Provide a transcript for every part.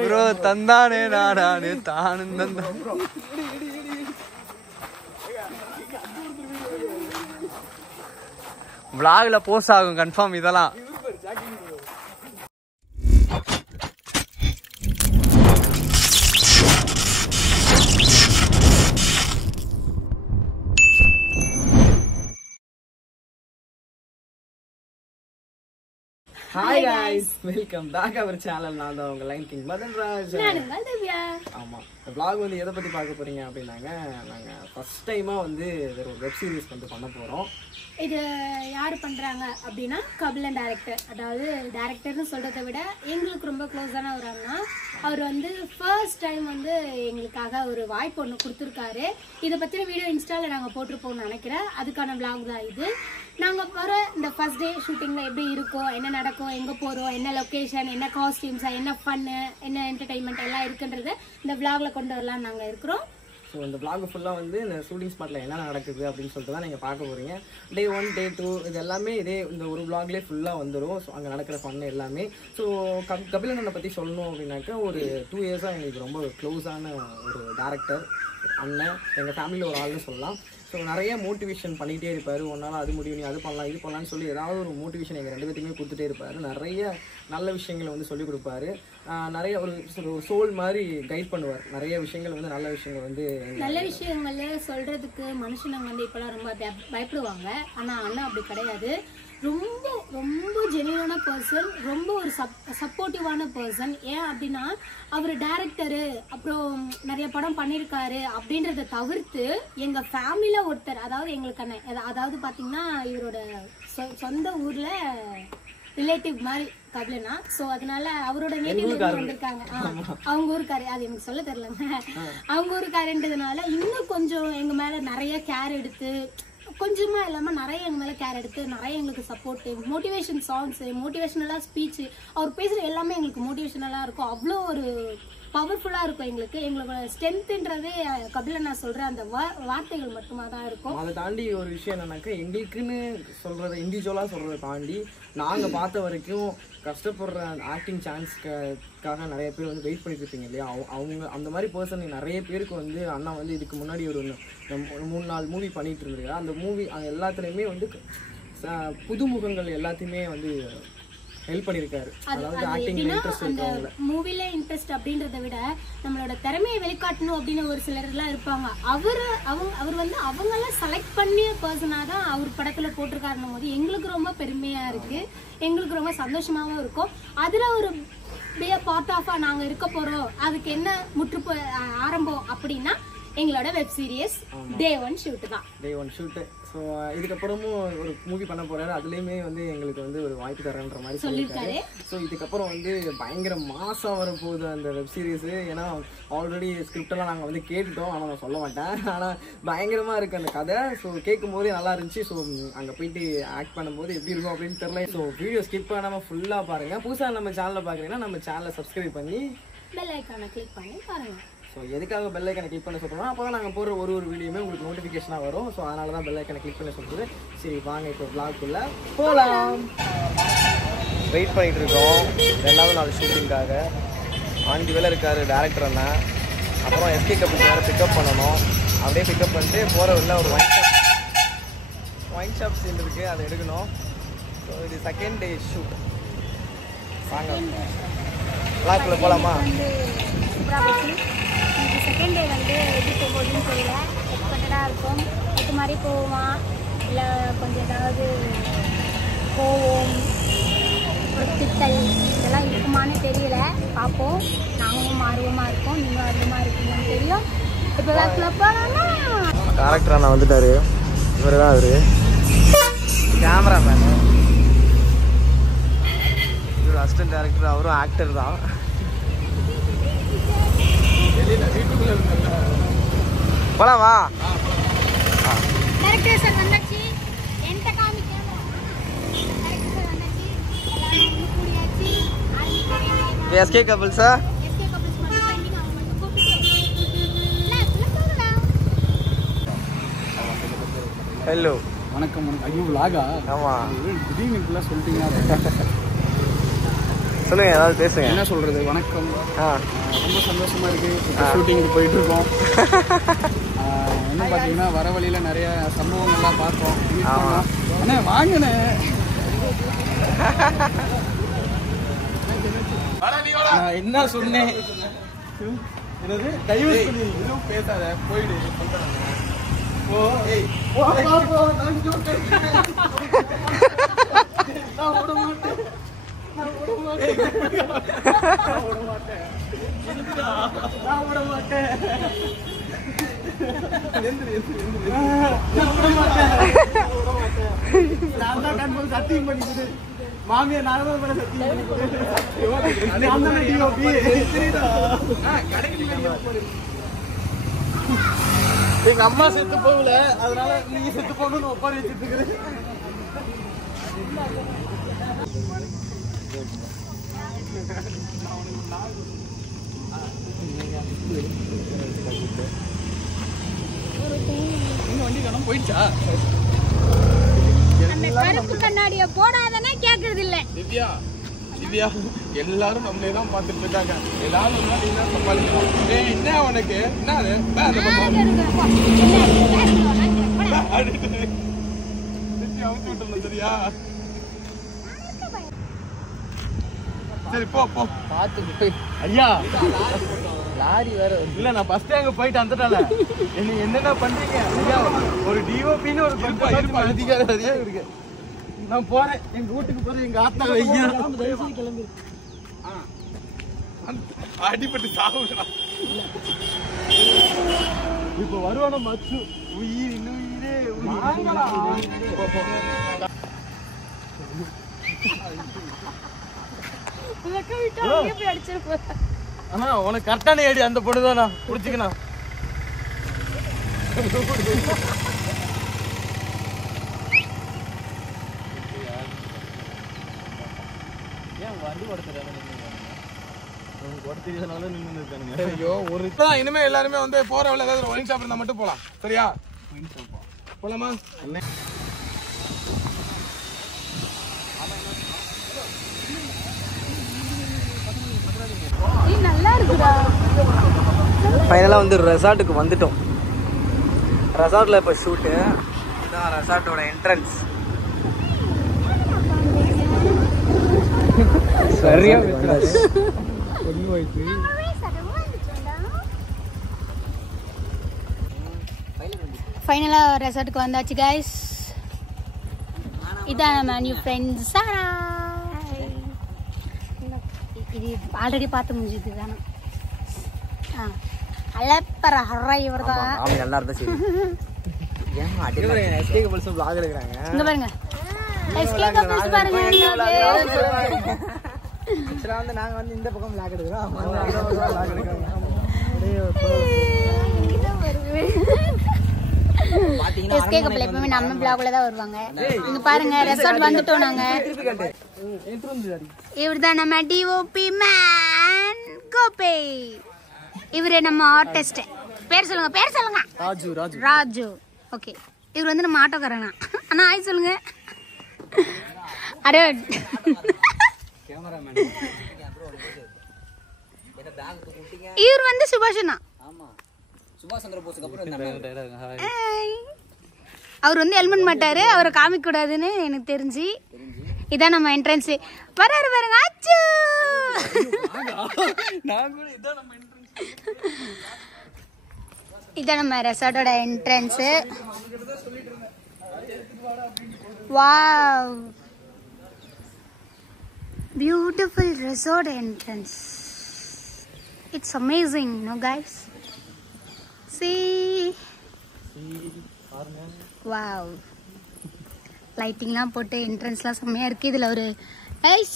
Bro தந்தானே நானே தானும் தந்தான் vlogல போஸ்ட் ஆகும் கன்ஃபார்ம் இதெல்லாம். Hi guys, welcome back our channel. நான் தான் உங்க லைன் கிங் மதன் ராஜ். நான் திவ்யா. ஆமா, இந்த vlog வந்து எதை பத்தி பார்க்க போறீங்க அப்படினாங்க, நாங்க ஃபர்ஸ்ட் டைமா வந்து ஒரு வெப் சீரிஸ் வந்து பண்ண போறோம். இது யார் பண்றாங்க அப்படினா கபிலன் டைரக்டர். அதாவது டைரக்டர்னு சொல்றதை விட எங்களுக்கு ரொம்ப க்ளோஸான ஒரு அண்ணா. அவர் வந்து ஃபர்ஸ்ட் டைம் வந்து எங்களுக்காக ஒரு வாய்ப்பு ஒன்று கொடுத்துருக்காரு. இதை பற்றின வீடியோ இன்ஸ்டாவில் நாங்கள் போட்டிருப்போம்னு நினைக்கிறேன். அதுக்கான vlog தான் இது. நாங்கள் வர இந்த ஃபர்ஸ்ட் டே ஷூட்டிங்கில் எப்படி இருக்கோம், என்ன நடக்கும், எங்கே போகிறோம், என்ன லொக்கேஷன், என்ன காஸ்டியூம்ஸா, என்ன ஃபன்னு, என்ன என்டர்டெயின்மெண்ட் எல்லாம் இருக்குன்றது இந்த vlogல கொண்டு வரலாம்னு நாங்கள் இருக்கிறோம். ஸோ இந்த vlog ஃபுல்லாக வந்து இந்த ஷூட்டிங் ஸ்பாட்டில் என்ன நடக்குது அப்படின்னு சொல்லிட்டு தான் நீங்கள் பார்க்க போகிறீங்க. டே 1 டே 2 இது எல்லாமே இதே இந்த ஒரு vlogலேயே ஃபுல்லாக வந்துடும். ஸோ அங்கே நடக்கிற ஃபன் எல்லாமே. ஸோ கபிலனை பற்றி சொல்லணும் அப்படின்னாக்கா ஒரு 2 இயர்ஸாக எங்களுக்கு ரொம்ப க்ளோஸான ஒரு டேரக்டர் அண்ணன், எங்கள் ஃபேமிலியில் ஒரு ஆள்னு சொல்லலாம். ஸோ நிறைய மோட்டிவேஷன் பண்ணிகிட்டே இருப்பார். ஒன்றால் அது முடியும், நீ அது பண்ணலாம் இது பண்ணலான்னு சொல்லி ஏதாவது ஒரு மோட்டிவேஷன் எங்கள் 2 பேர்த்தையுமே கொடுத்துட்டே இருப்பார். நிறைய நல்ல விஷயங்களை வந்து சொல்லிக் கொடுப்பாரு. நிறைய ஒரு சோல் மாதிரி கைட் பண்ணுவார். நிறைய விஷயங்கள் வந்து நல்ல விஷயங்கள் வந்து நல்ல விஷயங்கள் சொல்றதுக்கு மனுஷனுங்க வந்து இப்பெல்லாம் ரொம்ப பயப்படுவாங்க. ஆனா அண்ணா அப்படி கிடையாது. ரொம்ப ரொம்ப ஜெனியூனான பர்சன், ரொம்ப ஒரு சப்போர்ட்டிவான பர்சன். ஏன் அப்படின்னா அவர் டைரக்டரு, அப்புறம் நிறைய படம் பண்ணியிருக்காரு அப்படின்றத தவிர்த்து எங்க ஃபேமிலியில ஒருத்தர், அதாவது எங்களுக்கு அண்ணன், அதாவது பாத்தீங்கன்னா இவரோட சொந்த ஊர்ல ரிலேட்டிவ் மாதிரி கபிலனா. சோ அதனால அவரோட நேட்டிவ்ல வந்திருக்காங்க. அவங்க ஊருக்காரு, அது எனக்கு சொல்ல தெரியலங்க. அவங்க ஊருக்காருன்றதுனால இன்னும் கொஞ்சம் எங்க மேல நிறைய கேர் எடுத்து, கொஞ்சமா இல்லாம நிறைய எங்க மேல கேர் எடுத்து நிறைய எங்களுக்கு சப்போர்ட், மோட்டிவேஷன் சாங்ஸ், மோட்டிவேஷனலா ஸ்பீச், அவர் பேசுற எல்லாமே எங்களுக்கு மோட்டிவேஷனலா இருக்கும். அவ்வளோ ஒரு பவர்ஃபுல்லா இருக்கும் எங்களுக்கு. எங்களோட ஸ்ட்ரென்த்ன்றதே கபிலன் நான் சொல்ற அந்த வார்த்தைகள் மட்டுமா தான் இருக்கும். அதை தாண்டி ஒரு விஷயம் என்னன்னாக்கா, எங்களுக்குன்னு சொல்றதை இண்டிவிஜுவலா சொல்றதை தாண்டி நாங்க பார்த்த வரைக்கும் கஷ்டப்படுற ஆக்டிங் சான்ஸ்க்காக நிறைய பேர் வந்து வெயிட் பண்ணிட்டு இருப்பீங்க இல்லையா, அவங்க அந்த மாதிரி பர்சன் நிறைய பேருக்கு வந்து அண்ணா வந்து இதுக்கு முன்னாடி ஒரு 3-4 மூவி பண்ணிட்டு இருந்திருக்காரு. அந்த மூவி எல்லாத்துலயுமே வந்து புதுமுகங்கள் எல்லாத்தையுமே வந்து ஹெல்ப் பண்ணிருக்காரு. அதாவது ஆக்டிங்ல இன்ட்ரஸ்ட் இருக்கவங்க, மூவில இன்ட்ரஸ்ட் அப்படின்றத விட நம்மளோட திறமையை வெளிக்காட்டணும் அப்படின்னு ஒரு சிலர் எல்லாம் இருப்பாங்க. அவர் வந்து அவங்க எல்லாம் செலக்ட் பண்ணிய பர்சனா தான் அவர் படத்துல போட்டிருக்காருன்னும் போது எங்களுக்கு ரொம்ப பெருமையா இருக்கு, எங்களுக்கு ரொம்ப சந்தோஷமாவும் இருக்கும். அதுல ஒரு பார்ட் ஆஃபா நாங்க இருக்க போறோம். அதுக்கு என்ன முற்றுப்பு ஆரம்பம் அப்படின்னா எங்களோட வெப் சீரிஸ் டே 1 ஷூட் தான். டே 1 ஷூட். ஸோ இதுக்கப்புறமும் ஒரு மூவி பண்ண போறாரு. அதுலேயுமே வந்து எங்களுக்கு வந்து ஒரு வாய்ப்பு தரேன்ற மாதிரி சொல்லியிருக்காரு. ஸோ இதுக்கப்புறம் வந்து பயங்கர மாசம் வரப்போகுது அந்த வெப் சீரிஸ். ஏன்னா ஆல்ரெடி ஸ்கிரிப்டெல்லாம் நாங்கள் வந்து கேட்டுட்டோம், ஆனால் நான் சொல்ல மாட்டேன். ஆனால் பயங்கரமாக இருக்குது அந்த கதை. ஸோ கேட்கும் போதே நல்லா இருந்துச்சு. ஸோ அங்கே போயிட்டு ஆக்ட் பண்ணும்போது எப்படி இருக்கும் அப்படின்னு தெரியல. ஸோ வீடியோ ஸ்கிப் பண்ணாமல் ஃபுல்லாக பாருங்கள். புதுசாக நம்ம சேனலில் பார்க்குறீங்கன்னா நம்ம சேனலை சப்ஸ்கிரைப் பண்ணி பெல் ஐகானை கிளிக் பண்ணி பாருங்கள். ஸோ எதுக்காக பெல் ஐக்கனை கிளிக் பண்ண சொல்கிறோம், அப்போ தான் நாங்கள் போகிற ஒரு வீடியோமே உங்களுக்கு நோட்டிஃபிகேஷனாக வரும். ஸோ அதனால தான் பெல் ஐக்கனை கிளிக் பண்ண சொல்கிறது. சரி வாங்க இப்போ vlogக்குள்ள போகலாம். வெயிட் பண்ணிட்டு இருக்கோம் 2வது நாள் ஷூட்டிங்காக. ஆண்டி வேலை இருக்காரு டேரக்டர் அண்ணா. அப்புறம் எஸ்கே கபில் வேறு பிக்கப் பண்ணணும். அப்படியே பிக்கப் பண்ணிட்டு போகிற வழியில் ஒரு ஒயின் ஷாப் சீன் இருக்குது, அதை எடுக்கணும். ஸோ இது 2nd டே ஷூட். வாங்க vlogக்குள்ள போகலாமா? செகண்ட் டே வந்து எப்படி போகுதுன்னு தெரியல. எக்ஸ்பெக்டடாக இருக்கும். இது மாதிரி போவோமா இல்லை கொஞ்சம் ஏதாவது போவோம், ஒரு திட்டல் இதெல்லாம் இருக்குமான்னு தெரியல. பார்ப்போம். நாங்களும் ஆர்வமாக இருக்கோம், நீங்கள் ஆர்வமாக இருக்கீங்கன்னு தெரியும். இப்போ போகலாம்னா டேரக்டர் அண்ணா வந்துட்டாரு. இவர் தான் அவரு கேமராமேனு. இவர் அசிஸ்டன்ட் டேரக்டர், அவரும் ஆக்டர் தான். போலாமா? டைரக்டர் சார் வந்தாச்சு. என்கிட்ட காமி கேமரா. டைரக்டர் சார் வந்தாச்சு. எல்லாரும் கூடியாச்சு. SK Kapil sir, SK Kapil மட்டும் பெண்டிங். அவங்க மட்டும் கூப்பிட்டு போகலாம். ஹலோ வணக்கம் ஐயோ லாகா ஆமாம் திடீர்னு இப்படிலாம் சொல்லிட்டீங்க சொல்லுங்கள் ஏதாவது பேசுங்க. என்ன சொல்கிறது வணக்கம் ஆ ரொம்ப சந்தோஷமாக இருக்குது ஷூட்டிங்க்கு போயிட்டுருக்கோம் இன்னும் பார்த்தீங்கன்னா வர வழியில் நிறைய சம்பவங்கள்லாம் பார்த்தோம் அண்ணே வாங்கினே நான் என்ன சொன்னேன் என்னது தயவு பண்ணி எதுவும் பேசாத போயிடு ஓ ஏய் நான் விட மாட்டேன் சத்தியம் பண்ணிட்டு மாமியா நானும் எங்க அம்மா செத்து போகல அதனால நீங்க செத்து போகணும்னு ஒப்பாரி வச்சுட்டு இருக்கிறேன். வண்டி காணோம் போயிடுச்சா? கருப்பு கண்ணாடிய போடாதனே கேக்குறது இல்ல. திவ்யா திவ்யா எல்லாரும் நம்மளே தான் பார்த்துட்டு இருக்காங்க. எல்லாரும் சமாளிக்கலாம். என்ன உனக்கு என்ன சரியா? சரி போ போ பார்த்து போய் ஐயா லாரி வேற இல்ல நான் ஃபர்ஸ்ட் அங்க போயிட்டு வந்துட்டல என்ன என்னென்ன பண்றீங்க ஐயா ஒரு டிஓபின்னு ஒரு இருப்பா அதிகாரம் சரியா இருக்கு. நான் போறேன் எங்க வீட்டுக்கு போறேன் எங்க ஆத்தா ஐயா கிளம்பு அடிபட்டு சாவுடா இப்ப வருவான மச்சு உயிர் இன்னுயிரே ஆனா உனக்கு கரெக்டான ஐடியா அந்த பொண்ணுதானா புடிச்சுக்கணும். ஐயோ ஒரு இனிமே எல்லாருமே வந்து போற வழியில ஏதாவது ஒயின் ஷாப் இருந்தா மட்டும் போலாம் சரியா? போலாமா? நல்லா இருக்குடா. ஃபைனலாக வந்து ரெசார்ட்டுக்கு வந்துட்டோம். ரெசார்ட்டில் இப்போ ஷூட்டு. இதுதான் ரெசார்ட்டோட என்ட்ரன்ஸ். சரியா ஃபைனலா ரெசார்ட்டுக்கு வந்தாச்சு கைஸ். இதான் நம்ம நியூ ஃப்ரெண்ட் சாரா. இது ஆல்ரெடி பார்த்து முடிஞ்சது தானே. அலப்பற ஹர்ரா இவர் தான். ஆமாம் நல்லா இருந்தா சரி. ஏமா அடிக்கடி எஸ்கே கபிள்ஸ் vlog எடுக்கறாங்க. இங்க பாருங்க எஸ்கே கபிள்ஸ் பாருங்க. ஆக்சுவலா வந்து நாங்க வந்து இந்த பக்கம் vlog எடுக்கறோம். அவங்க அந்த பக்கம் vlog எடுக்கறாங்க. எஸ்கே கபிள் எப்பவுமே நம்ம vlogல தான் வருவாங்க. இங்க பாருங்க ரெசார்ட் வந்துட்டோம் நாங்க. இவர்தான் நம்ம டிஓபி மேன் கோபே. இவரே நம்ம ஆர்டிஸ்ட். பேர் சொல்லுங்க பேர் சொல்லுங்க. ராஜு ராஜு ராஜு. ஓகே இவர் வந்து நம்ம ஆட்டோக்காரங்க. அண்ணா ஆய் சொல்லுங்க. Array cameraman. இவர் வந்து சுபாஷ் அண்ணா. ஆமா சுபாஷ் சந்திர போஸ்க்கு அப்புறம் அவர் வந்து ஹெல்மெட் மாட்டாரு. அவரை காமிக்க கூடாதுன்னு எனக்கு தெரிஞ்சு. இதான் நம்ம என்ட்ரன்ஸ். வராரு பாருங்க அச்சு. இதான் நம்ம ரெசார்ட்டோட entrance. Wow beautiful resort entrance. It's amazing no guys. see wow லைட்டிங்லாம் போட்டு என்ட்ரன்ஸ்லாம் செம்மையாக இருக்குது. இதில் ஒரு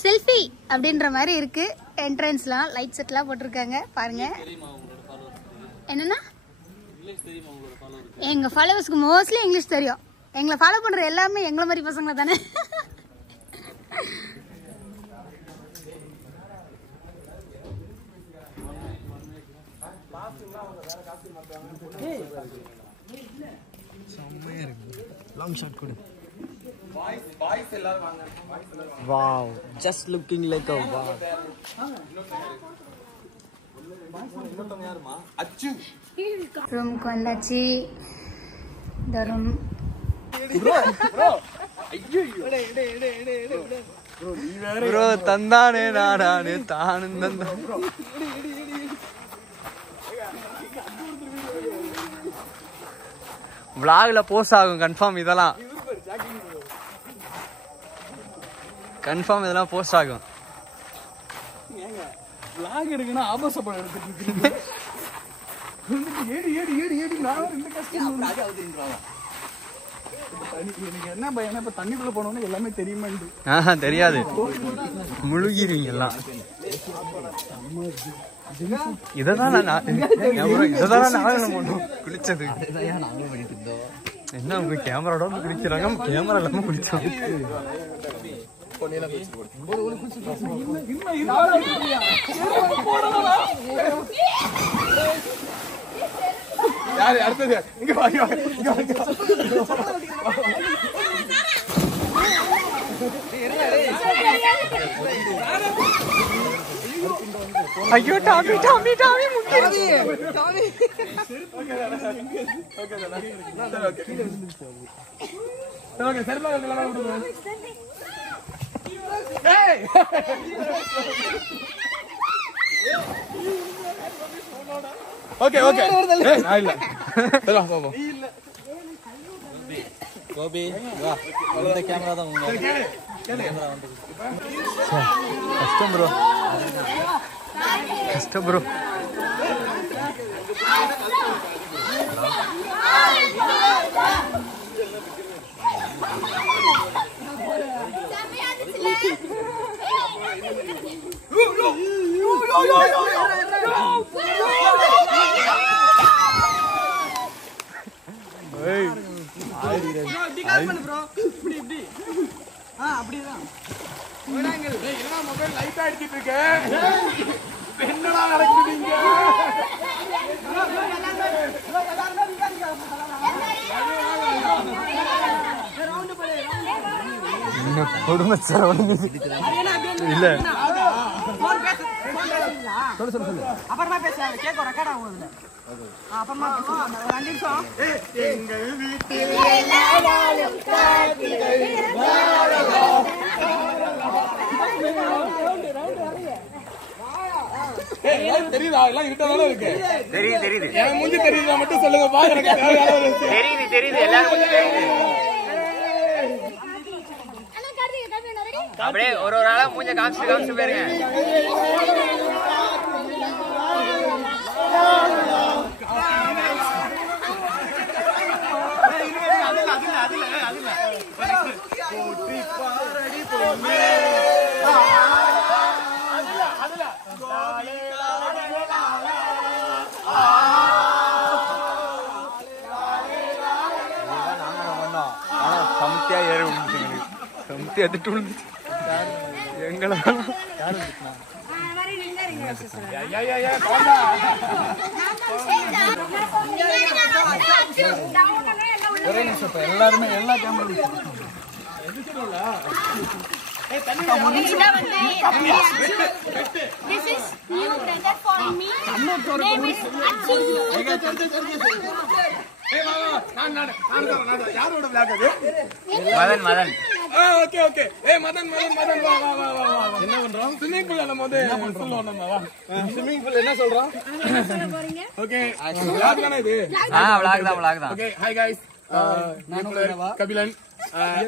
செல்ஃபி அப்படின்ற மாதிரி இருக்குது. என்ட்ரன்ஸ்லாம் லைட் செட்லாம் போட்டிருக்காங்க பாருங்கள். என்னென்னா எங்கள் ஃபாலோவர்ஸ்க்கு மோஸ்ட்லி இங்கிலீஷ் தெரியும். எங்களை ஃபாலோ பண்ணுற எல்லாமே எங்களை மாதிரி பசங்களை தானே. லாங் ஷாட் கொடு. வாவ் ஜஸ்ட் லுக்கிங் லைக் அ வாவ். ரூமுக்கு வந்தாச்சு. இந்த ரூம் ப்ரோ தந்தானே நானே தானும் தந்தான். vlogல போஸ்ட் ஆகும் கன்ஃபார்ம். இதெல்லாம் கன்ஃபார்ம் இதெல்லாம் போஸ்ட் ஆகும். vlog எடுக்கணும் ஆபாச படம் எடுத்துட்டு இருக்கீங்க. ஏடி ஏடி ஏடி ஏடி நான் இந்த கஷ்டம் எனக்கு என்ன பயம், இப்ப தண்ணிக்குள்ள போனோம்னா எல்லாமே தெரியுமாண்டு. தெரியாது, முழுகிருவீங்க எல்லாம். இததான் குளிச்சது. என்ன உங்க கேமராவோட வந்து குளிக்கிறாங்க, கேமரா இல்லாம குளிச்சோம். யாரு அடுத்தது? இங்க வாங்க. ஐயோ டாமி டாமி டாமி முக்கிருது. ஓகே ஓகே நான் இல்ல கோபி வா, இந்த கேமரா தான் உங்க கேமரா வந்து கஷ்டம் ப்ரோ, கஷ்டம் ப்ரோ. மொபைல் லைட் அடிச்சிட்டு இருக்க, என்னடா நடக்குது? என்ன கொடுமை சார் இல்ல. சொல்லு அப்புறமா பேசுறாங்க, கேட்கும் ரெக்கார்ட் ஆகும். அப்புறமா ஒரு 5 நிமிஷம். எங்கள் வீட்டில் தெரியுதா? எல்லாம் கிட்டதானே இருக்கு. தெரியுது என் மூஞ்சி தெரியுதா மட்டும் சொல்லுங்க பா. எனக்கு தெரியுது எல்லாரும் தெரியுது. அப்படியே ஒரு ஆளா மூஞ்ச காமிச்சு போயிருங்க. சமத்தியா ஏற விழுந்துச்சு, சமத்தி எடுத்துட்டு விழுந்துச்சு எங்களை. ஒரே நிமிஷம், எல்லாருமே எல்லா camera This is new brother for me. Name is Achu. யாரோட விளாக் அது? மதன். Okay okay. மதன் வா. என்ன பண்றோம்? ஸ்விமிங் பூல் நம்ம வந்து சொல்லுவோம் நம்ம. வா ஸ்விமிங் பூல் என்ன சொல்றோம்? ஓகே விளாக் தானே இது? விளாக் தான். ஓகே ஹாய் गाइस, நான் கபிலன்.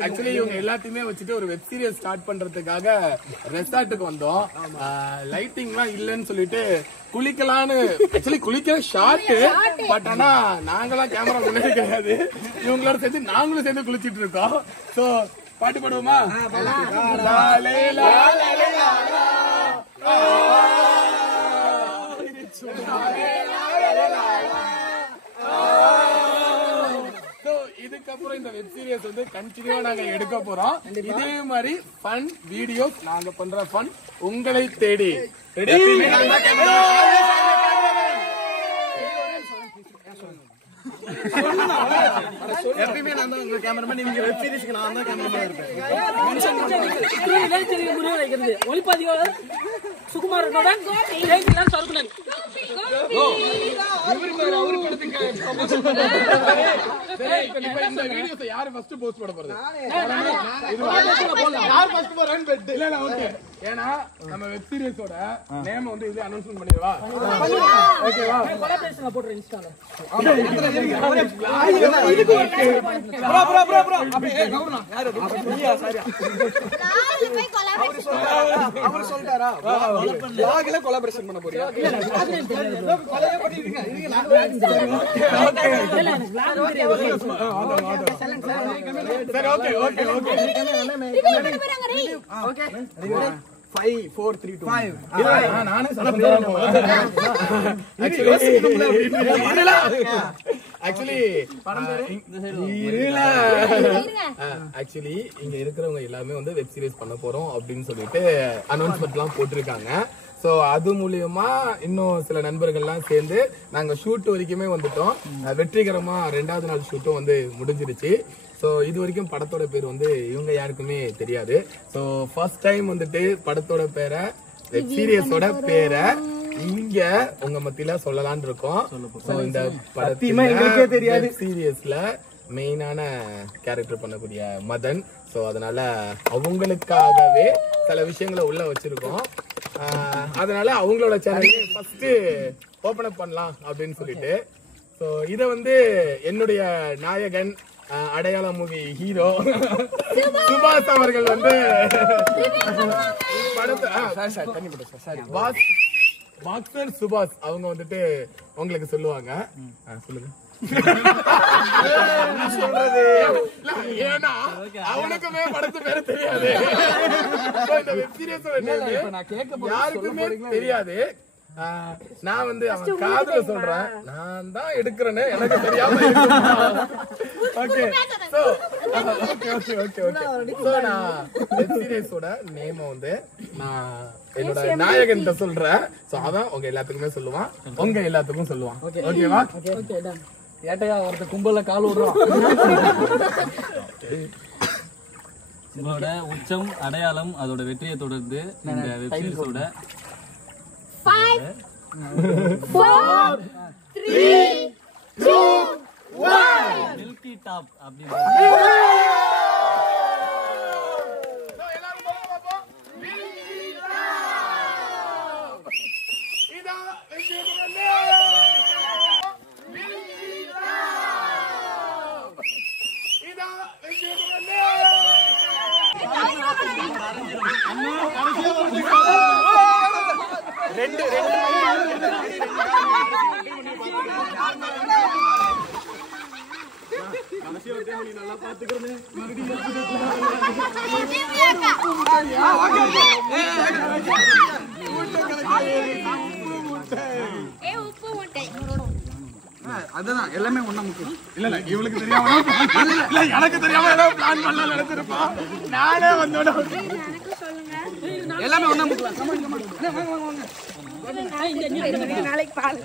ஆக்சுவலி இவங்க எல்லாத்தையுமே வச்சுட்டு ஒரு வெப் சீரிஸ் ஸ்டார்ட் பண்றதுக்காக ரெசார்ட்டுக்கு வந்தோம். லைட்டிங்லாம் இல்லைன்னு சொல்லிட்டு குளிக்கலான்னு, ஆக்சுவலி குளிக்கிற ஷார்ட், பட் ஆனா நாங்களாம் கேமரா முன்னாடி கிடையாது, இவங்களோட சேர்த்து நாங்களும் சேர்ந்து குளிச்சிட்டு இருக்கோம். சோ பாட்டு பாடுவோமா? இதுக்கப்புறம் இந்த வெப் சீரிஸ் வந்து கண்டினியூவா நாங்க எடுக்க போறோம். இதே மாதிரி ஃபன் வீடியோஸ் நாங்க பண்ற ஃபன் உங்களை தேடி. ரெடி? எப்பயுமே நான் தான் உங்க கேமராமேன், நீங்க வெப் சீரிஸ்க்கு நான் தான் கேமராமேன் இருப்பேன். ஒளிப்பதிவாளர் சுகுமாரனுடன் சருக்குனன். இந்த வீடியோஸ் யாரு ஃபர்ஸ்ட் போஸ்ட் பண்ண போறது? யார் ஃபர்ஸ்ட் போறான்னு பெட் இல்ல நான் ஓகே. ஏனா நம்ம வெப் சீரிஸோட நேம் வந்து இது அனௌன்ஸ்மென்ட் பண்ணிடுவா. ஓகேவா? கொலாபரேஷன்ல போடுற இன்ஸ்டால. ப்ரோ அப்படியே கவர்னா யாரு நீயா சாரியா அவர் சொல்றாரா vlogல கொலாபரேஷன் பண்ண போறியா? கொலைய பண்ணிருக்கீங்க. இதுக்கு நான் சரி ஓகே ஓகே ஓகே. 5 4 3 2 5 இல்ல நானே சொல்றேன். ஆக்சுவலி இங்க இருக்கிறவங்க எல்லாமே வந்து வெப் சீரிஸ் பண்ண போறோம் அப்படின்னு சொல்லிட்டு அனௌன்ஸ்மெண்ட் எல்லாம் போட்டிருக்காங்க. சோ அது மூலியமா இன்னும் சில நண்பர்கள்லாம் சேர்ந்து நாங்க ஷூட் வரைக்குமே வந்துட்டோம். வெற்றிகரமா 2வது நாள் ஷூட்டும் வந்து முடிஞ்சிருச்சு. சோ இது வரைக்கும் படத்தோட பேர் வந்து இவங்க யாருக்குமே தெரியாது. சோ ஃபர்ஸ்ட் டைம் வந்துட்டு படத்தோட பேரை, வெப் சீரிஸோட பேரை இங்க உங்க மத்தியில சொல்லலாம்னு இருக்கோம். சோ இந்த படத்துல எங்களுக்கே தெரியாது சீரியஸ்ல மெயினான கேரக்டர் பண்ணக்கூடிய மதன். சோ அதனால அவங்களுக்காகவே சில விஷயங்களை உள்ள வச்சிருக்கோம். அதனால அவங்களோட சேனல் ஃபர்ஸ்ட் ஓபன் அப் பண்ணலாம் அப்படின்னு சொல்லிட்டு. சோ இத வந்து என்னுடைய நாயகன், அடையாள மூவி ஹீரோ சுபாஷ் அவர்கள் வந்து பாக்ஸர் சுபாஷ் அவங்க வந்துட்டு உங்களுக்கு சொல்லுவாங்க. சொல்லுங்க. ஏன்னா அவனுக்குமே படத்து பேரு தெரியாது, யாருக்குமே தெரியாது. நான் வந்து அவன் காதுல சொல்றேன், நான் தான் எடுக்கிறேன்னு எனக்கு தெரியாம. Okay so okay okay okay. So நான் வெப் சீரிஸோட நேம் வந்து நான் என்னோட நாயகன் சொல்றேன். சோ அதான் உங்க எல்லாத்துக்குமே சொல்லுவான், உங்க எல்லாத்துக்கும் சொல்லுவான். ஓகேவா? ஏட்டையா ஒருத்த கும்பல்ல கால் விடுறான். உங்களோட உச்சம் அடையாளம் அதோட வெற்றியை தொடர்ந்து இந்த வெப் சீரிஸோட 5 4 3 2 1 மில்கி டாப் அப்படின்னு அதுதான் எல்லாமே ஒண்ணா முக்கியம். இல்ல இல்ல இவளுக்கு தெரியாம இல்ல எனக்கு தெரியாம ஏதோ பிளான் பண்ணலாம் நினைச்சிருப்பான். நானே வந்தோட எல்லாமே ஒண்ணா முக்கியம். நாளைக்கு பால்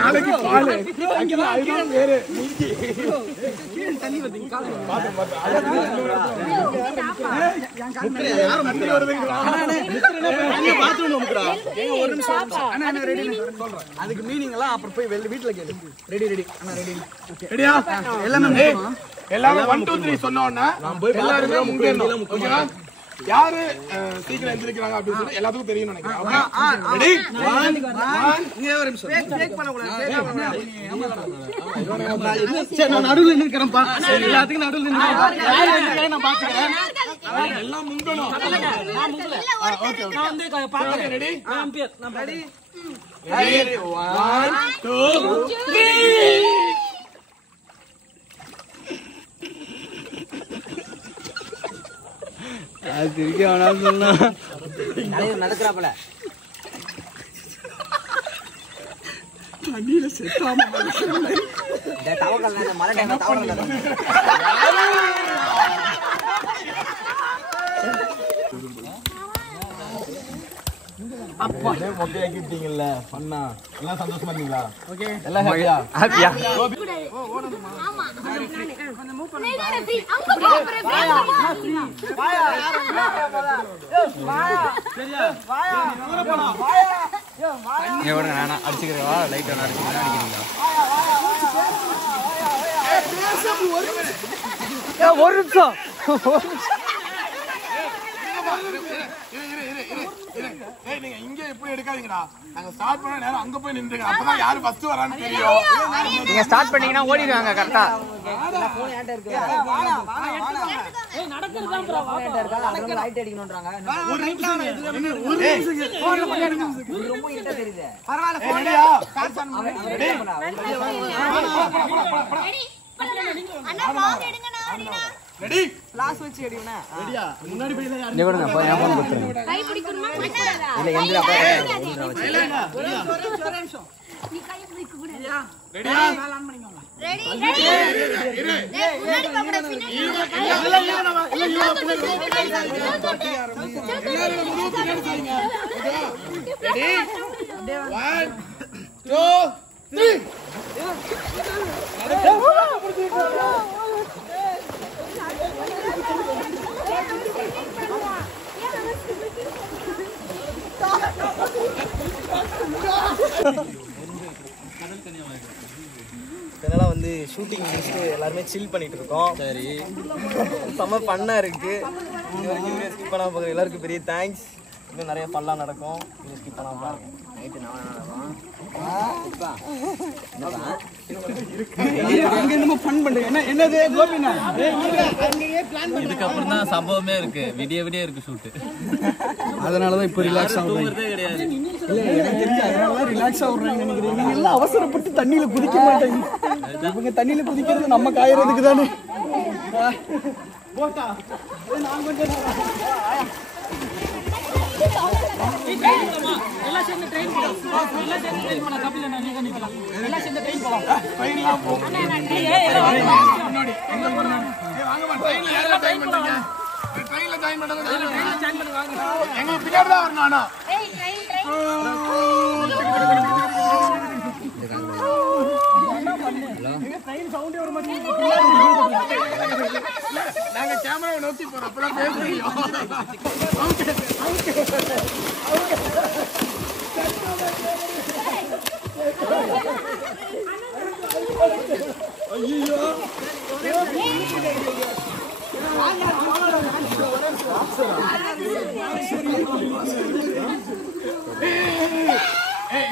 நாளைக்கு பாலு அதுதான் வேறு தண்ணி வருது அதுக்கு மீனிங் எல்லாம் அப்புறம் போய் வீட்டுல கேளு. ரெடி ரெடி ரெடி ரெடியா? எல்லாமே எல்லாரும் 1 2 3 சொன்ன உடனே எல்லாருமே முங்கேறணும். ஓகேவா? யாரு சீக்கிரம் எந்திரிக்கிறாங்க அப்படின்னு சொல்லி எல்லாத்துக்கும் தெரியும்னு நினைக்கிறேன். ரெடி 1 இங்க ஒரு நிமிஷம் பிரேக் பண்ண கூடாது. நான் நடுவுல நிக்கிறேன்ப்பா. எல்லாத்துக்கும் நடுவுல நிக்கிறேன். நான் பாத்துக்கிறேன். எல்லாம் முங்கணும். ஓகே நான் வந்து பாக்குறேன். ரெடி அம்பியர் நான் ரெடி 1 2 3 நடக்கிறாப்ல தண்ணியில செத்தாம மழை டைம்ல தவறல மொக்கையாக்கிட்டீங்கல்ல பண்ணா எல்லாம் சந்தோஷமா இருந்தீங்களா? ஓகே எல்லாம் ஹாப்பியா? ஹாப்பியா? நான் அடிச்சுக்கிறவா லைட் ஒன்று அடிச்சுக்கிறேன் அடிக்கிறீங்களா? ஒரு நிமிஷம் நீங்க இங்க எப்படி எடுக்காதீங்கடா. நாங்க ஸ்டார்ட் பண்ண நேரம் அங்க போய் நின்றுங்க. அப்பதான் யாரு ஃபர்ஸ்ட் வரான்னு தெரியும். நீங்க ஸ்டார்ட் பண்ணீங்கன்னா ஓடிடுவாங்க கரெக்டா. ரெடி கிளாஸ் வச்சு எடுங்கண்ணா. ரெடியா? முன்னாடி போய் நீ விடுங்க அப்ப நான் போன் கொடுத்துறேன். கை பிடிக்கணுமா இல்ல எந்திர அப்ப ஒரே நிமிஷம். நீ கை பிடிக்க கூடாது. ரெடியா? மேல ஆன் பண்ணிக்கோங்க. ரெடி முன்னாடி போகடா இதெல்லாம் வந்து ஷூட்டிங் முடிச்சுட்டு எல்லாருமே சில் பண்ணிட்டு இருக்கோம். சரி செம்ம ஃபன்னா இருக்கு. இது வரைக்கும் வீடியோ ஸ்கிப் பண்ணாம பார்க்குற எல்லாருக்கும் பெரிய தேங்க்ஸ். இன்னும் நிறைய ஃபன்லாம் நடக்கும். வீடியோ ஸ்கிப் பண்ணாம பாருங்க. நைட்டு நான் நடக்கும். இதுக்கப்புறம் தான் சம்பவமே இருக்கு. விடிய விடிய இருக்கு ஷூட். அதனாலதான் இப்ப ரிலாக்ஸ் தூங்குறதே கிடையாது. இல்ல எனக்கு தெரிஞ்சு அதனால ரிலாக்ஸ் ஆகுறாங்க நினைக்கிறேன். நீங்க எல்லாம் அவசரப்பட்டு தண்ணியில குதிக்க மாட்டீங்க. இவங்க தண்ணியில குதிக்கிறது நம்ம காயறதுக்கு தானே. போட்டா நான் கொஞ்சம் எல்லாம் சேர்ந்து ட்ரெயின் போலாம். எல்லாம் சேர்ந்து ட்ரெயின் போலாம். கபில நான் நீங்க நிக்கலாம். எல்லாம் சேர்ந்து ட்ரெயின் போலாம். ட்ரெயின்லாம் போ. முன்னாடி எங்க போறோம்? வாங்கமா ட்ரெயின்ல யாரா ஜாயின் பண்றீங்க? ட்ரெயின்ல ஜாயின் பண்றதா ட்ரெயின்ல ஜாயின் பண்ணுவாங்க. எங்க பின்னாடி தான் வரணும் ஆனா. ஏய் ட்ரெயின் நாங்க கேமராவை நோக்கி போறோம். அப்பதான் பேச முடியும்.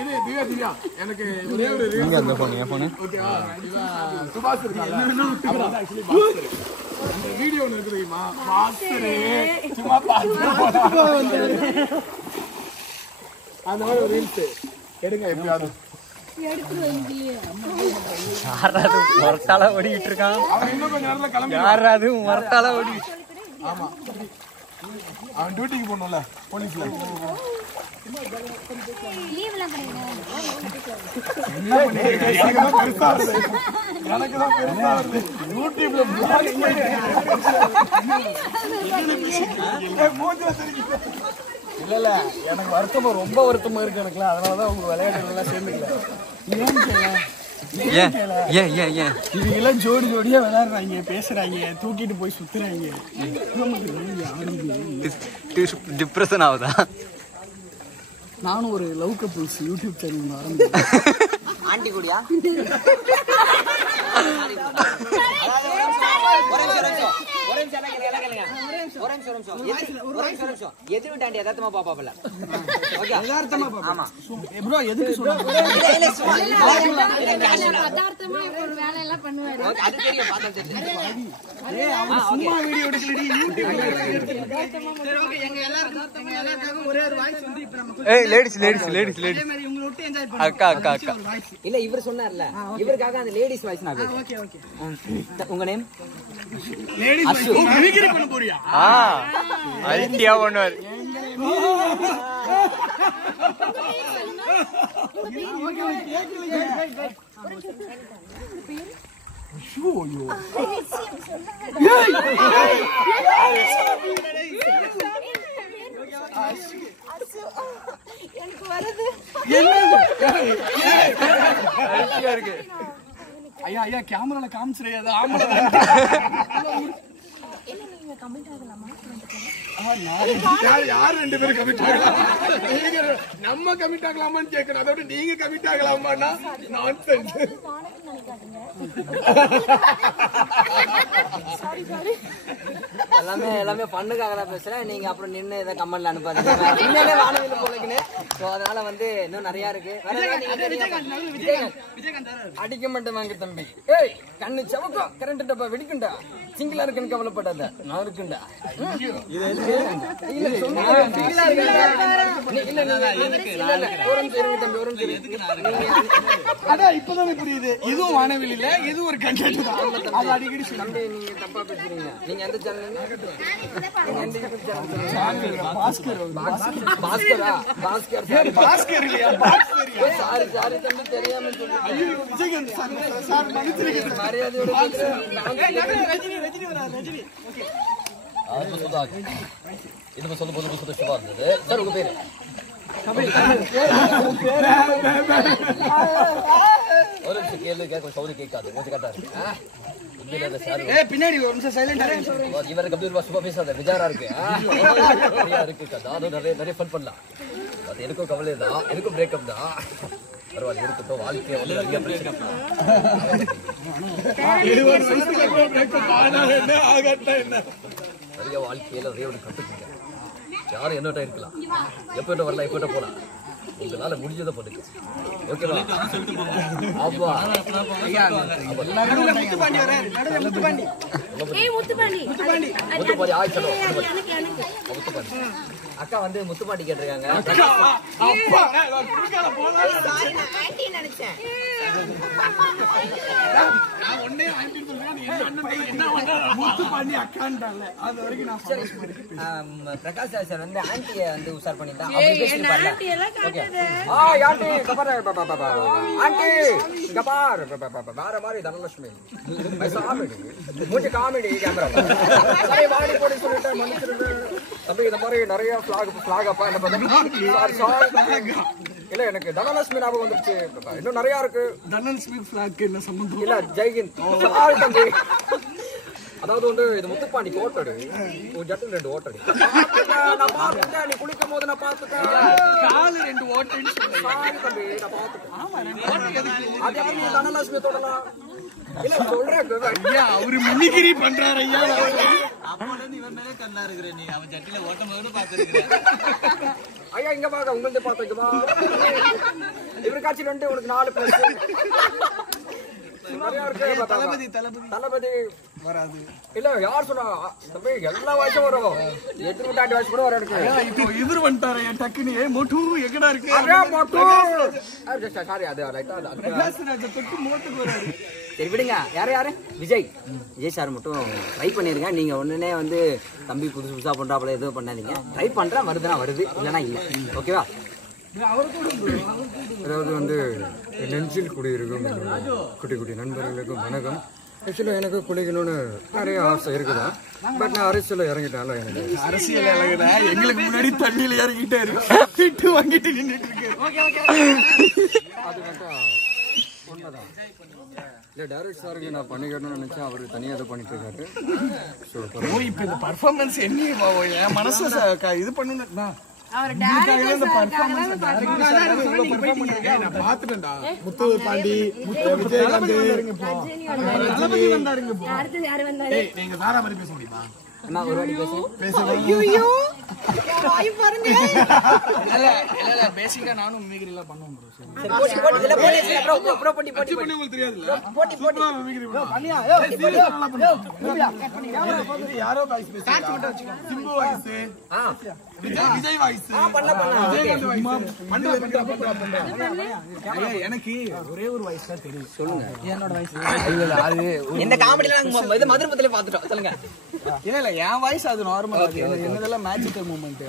இது திவ்யா திவ்யா எனக்கு ஒரே ஒரு நீங்க அந்த போன் என் போன் ஓகேவா? சுபாஷ் இருக்காங்க. அவர் வந்து actually பாஸ்கர். அந்த வீடியோ ஒன்று இருக்கு தெரியுமா? பாஸ்கர் சும்மா அந்த மாதிரி ஒரு ரீல்ஸ் எடுங்க எப்பயாவது. யாராவது மரத்தால ஓடிக்கிட்டு இருக்கான். அவன் இன்னும் கொஞ்சம் நேரத்துல கிளம்பி யாராவது மரத்தால ஓடிக்கிட்டு. ஆமா அவன் டியூட்டிக்கு போகணும்ல போலீஸ்ல. லீவ்லாம் கிடையாது. எனக்கு தான் பெருசா வருது. யூடியூப்ல இல்ல இல்ல எனக்கு வருத்தமா ரொம்ப வருத்தமா இருக்கு எனக்கு. அதனாலதான் உங்க விளையாட்டு எல்லாம் சேர்ந்துக்கல. இவங்க எல்லாம் ஜோடி ஜோடியா விளையாடுறாங்க, பேசுறாங்க, தூக்கிட்டு போய் சுத்துறாங்க. டிப்ரெஷன் ஆகுதா? நானும் ஒரு லவ் கப்புள்ஸ் யூடியூப் சேனல் ஆரம்பிச்சேன். ஆண்டி கூடியா? எதுக்கு சொல்லுங்க? பதார்த்தமா ஒரு வேலை எல்லாம் பண்ணுவாரு. சும்மா வீடியோ எடுக்கலடி யூடியூப்ல. எங்க எல்லாருக்கும் ஒரே ஒரு வாய்ஸ் வந்து இப்ப நம்ம உங்களை விட்டு என்ஜாய் பண்ணுங்க. அக்கா இல்ல இவர் சொன்னார்ல, இவருக்காக அந்த லேடிஸ் வாய்ஸ் நான் ஓகே ஓகே. உங்க நேம் லேடிஸ் மிமிக்ரி பண்ண போறியா? ஐடியா பண்ணுவார். இருக்கு. ஐயா ஐயா கேமரால காமிச்சிரையாது ஆம்பளை யார் 2 பேரும் கமிட் ஆகலாம்? நம்ம கமிட் ஆகலாமான்னு கேட்கணும். அதோட நீங்க கமிட் ஆகலாமான்னா நான்சென்ஸ். எல்லாமே பண்ணுக்காக தான் பேசுறேன். நீங்க அப்புறம் நின்று இதை கமெண்ட்ல அனுப்பாதீங்க. உண்மையிலே வானவில்லை போலக்குன்னு. ஸோ அதனால வந்து இன்னும் நிறைய இருக்கு. அடிக்க மாட்டேன் வாங்க தம்பி. ஏய் கண்ணு செவக்கும் கரண்ட் டப்பா வெடிக்குண்டா. சிங்கிளா இருக்குன்னு கவலைப்படாத, நான் இருக்குண்டா. அதான் இப்பதானே புரியுது. இதுவும் வானவில் இல்ல, இது ஒரு கண்டென்ட் தான். அது அடிக்கடி தம்பி நீங்க தப்பா பேசுறீங்க. நீங்க எந்த சேனல்? பாஸ்கர் இல்லையா? சாரி தம்பி தெரியாம சொல்லி விஜயகாந்த் சார் மன்னிச்சிருக்கேன். மரியாதையோட இது சொல்லும் போது சந்தோஷமா இருந்தது. சார் உங்க பேரு? ஒரு நிமிஷம் கேள்வி கொஞ்சம் சவுண்ட் கேட்காது, கொஞ்சம் கரெக்டா இருக்கு. பின்னாடி ஒரு நிமிஷம் சைலண்டா இவருக்கு அப்படி சும்மா பேசாத, விஜாரா இருக்கு நிறைய இருக்கு கதை. அதுவும் நிறைய ஃபன் பண்ணலாம். அது எனக்கும் கவலை தான், எனக்கும் பிரேக்கப் தான். பரவாயில்ல இருக்கட்டும், வாழ்க்கையை வந்து நிறைய பிரேக்கப் நிறைய வாழ்க்கையில நிறைய ஒரு கற்றுக்குங்க. யாரும் என்னட்ட இருக்கலாம், எப்பட்ட வரலாம், எப்பட்ட போலாம். உங்களால முடிஞ்சதை பண்ணுங்க. ஓகேவா? ஆமா முத்துப்பாண்டி ஆயிடுச்சோ. முத்துப்பாண்டி அக்கா வந்து முத்துப்பாண்டி கேட்டிருக்காங்க. பிரகாஷ் சார் வந்து ஆன்டியை வந்து உஷார் பண்ணிருந்தா வேற மாதிரி தனலட்சுமி காமெடி கேமரா வாடி போடி சொல்லிட்டு மன்னிச்சிருந்து தம்பி. இந்த மாதிரி நிறைய பிளாக் என்ன பண்ண இல்ல, எனக்கு தனலட்சுமி ஞாபகம் வந்துருச்சு. இன்னும் நிறைய இருக்கு. தனலட்சுமி பிளாக் என்ன சம்பந்தம் இல்ல ஜெய்ஹிந்த் தம்பி. அதாவது வந்து இது முத்துப்பாண்டி ஓட்டடு ஒரு ஜட்டு 2 ஓட்டடு. நான் பாத்துட்டேன், நீ குளிக்கும் போது நான் பாத்துட்டேன். காலு 2 ஓட்டன்னு தம்பி நான் பாத்துட்டேன். அது எப்படி தனலட்சுமி தொடலாம்? இல்ல சொல்றேன் ஐயா, அவரு மிமிகிரி பண்றாரு ஐயா. ஐயா இங்க பாக்க உங்க பாத்துக்குமா? இவருக்காச்சும் 2 உனக்கு 4 பிளஸ் தளபதி வராது. இல்ல யார் சொன்னா? தம்பி எல்லா வயசும் வரும். 8 வயசு கூட வர இருக்கு. இப்போ எதிர் வந்துட்டாரு டக்குனு. மொட்டு எங்கடா இருக்கு? சாரி அது தொட்டு மோட்டுக்கு வராரு. சரி விடுங்க. யாரு விஜய் சார் மட்டும் ட்ரை பண்ணிருங்க. நீங்க ஒண்ணுனே வந்து தம்பி புதுசு புதுசா பண்றாப்புல எதுவும் பண்ணாதீங்க. ட்ரை பண்றேன், வருதுன்னா வருது, இல்லைன்னா இல்ல. ஓகேவா? அதாவது வந்து நெஞ்சில் குடியிருக்கும் குட்டி குட்டி நண்பர்களுக்கும் வணக்கம். ஆக்சுவலா எனக்கு குளிக்கணும்னு நிறைய ஆசை இருக்குதா. பட் நான் அரசியல இறங்கிட்டால எனக்கு அரசியல் இறங்குற எங்களுக்கு முன்னாடி தண்ணியில இறங்கிட்டாரு. திட்டு வாங்கிட்டு நின்றுட்டு இருக்கு. அது மட்டும் உண்மைதான். இல்ல டைரக்ட் சாருக்கு நான் பண்ணிக்கணும்னு நினைச்சேன். அவரு தனியா அதை பண்ணிட்டு இருக்காரு. இப்ப இந்த பர்ஃபார்மன்ஸ் என்ன என் மனசு இது பண்ணுன்னா பாத்துட்டேன்டா. முத்து பாண்டி, விஜயகாந்த், நீங்க வேற மாதிரி பேச முடியுமா? ஒரு வாட்டி பேசிக்கா நானும் மிமிகிரி எல்லாம் பண்ணுவோம். யாரோ voice Simbu voice, Vijay voice, எனக்கு ஒரே ஒரு வாய்ஸ் தான் தெரியும். சொல்லுங்க. என்னோட வாய்ஸ் என்ன காமெடியில மதுரபத்திலே பாத்துட்டோம். சொல்லுங்க. இல்ல என் வாய்ஸ் அது நார்மல். என்னதெல்லாம் மேஜிக்கல் மூமெண்ட்